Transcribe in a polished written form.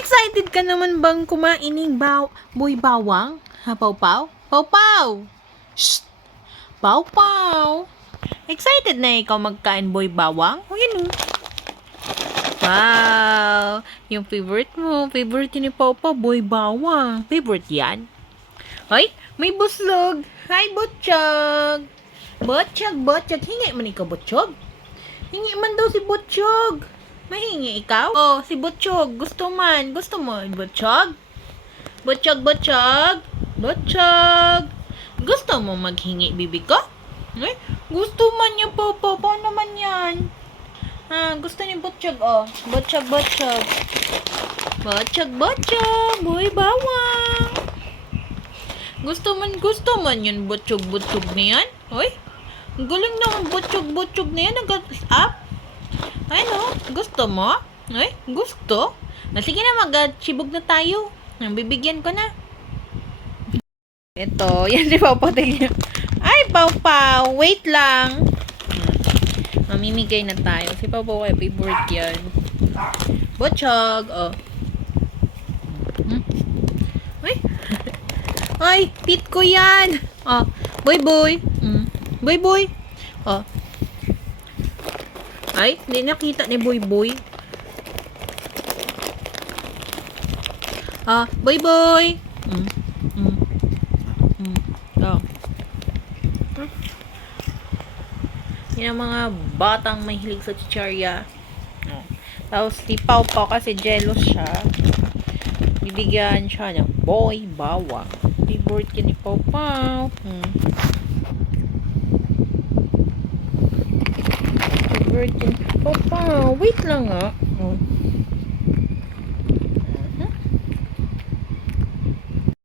Excited ka naman bang kumain ng boy bawang? Ha, Pau-Pau? Pau-Pau! Shh! Pau-Pau! Excited na ikaw magkain boy bawang? O yan o. Wow! Yung favorite mo. Favorite ni Pau-Pau, boy bawang. Favorite yan. Ay, may buslog. Hi, Butchog! Butchog. Hingi man ikaw, Butchog? Hingi man daw si Butchog. Mahingi ikaw? Oh, si Butchog. Gusto mo, Butchog? Butchog. Gusto mo maghingi, bibi ko? Eh, gusto man niya, Papa. Paano naman yan? Gusto ni Butchog, oh. Butchog. Boy bawang. Gusto man yun, Butchog na yan. Hoy, ang galing naman Butchog na yan. Nag-up. Ano? Gusto mo? Ay, gusto? Sige na, mag-chibog na tayo. Bibigyan ko na. Ito, yan si Pau-Pau. Ay, Pau-Pau, wait lang. Mamimigay na tayo. Si Pau-Pau ay favorite yan. Butchog, oh. Ay, ay, tit ko yan. Oh, boy. Boy. Oh. Ay, hindi nakita ni Boy. Boy. Oh. Yan ang mga batang mahilig sa chichirya. Oh. Tapos si Pau-Pau kasi jealous siya. Bibigyan siya ng boy bawang. Favorite yun ni Pau-Pau. Favorite yun. Pau-Pau, wait lang ah. Oh.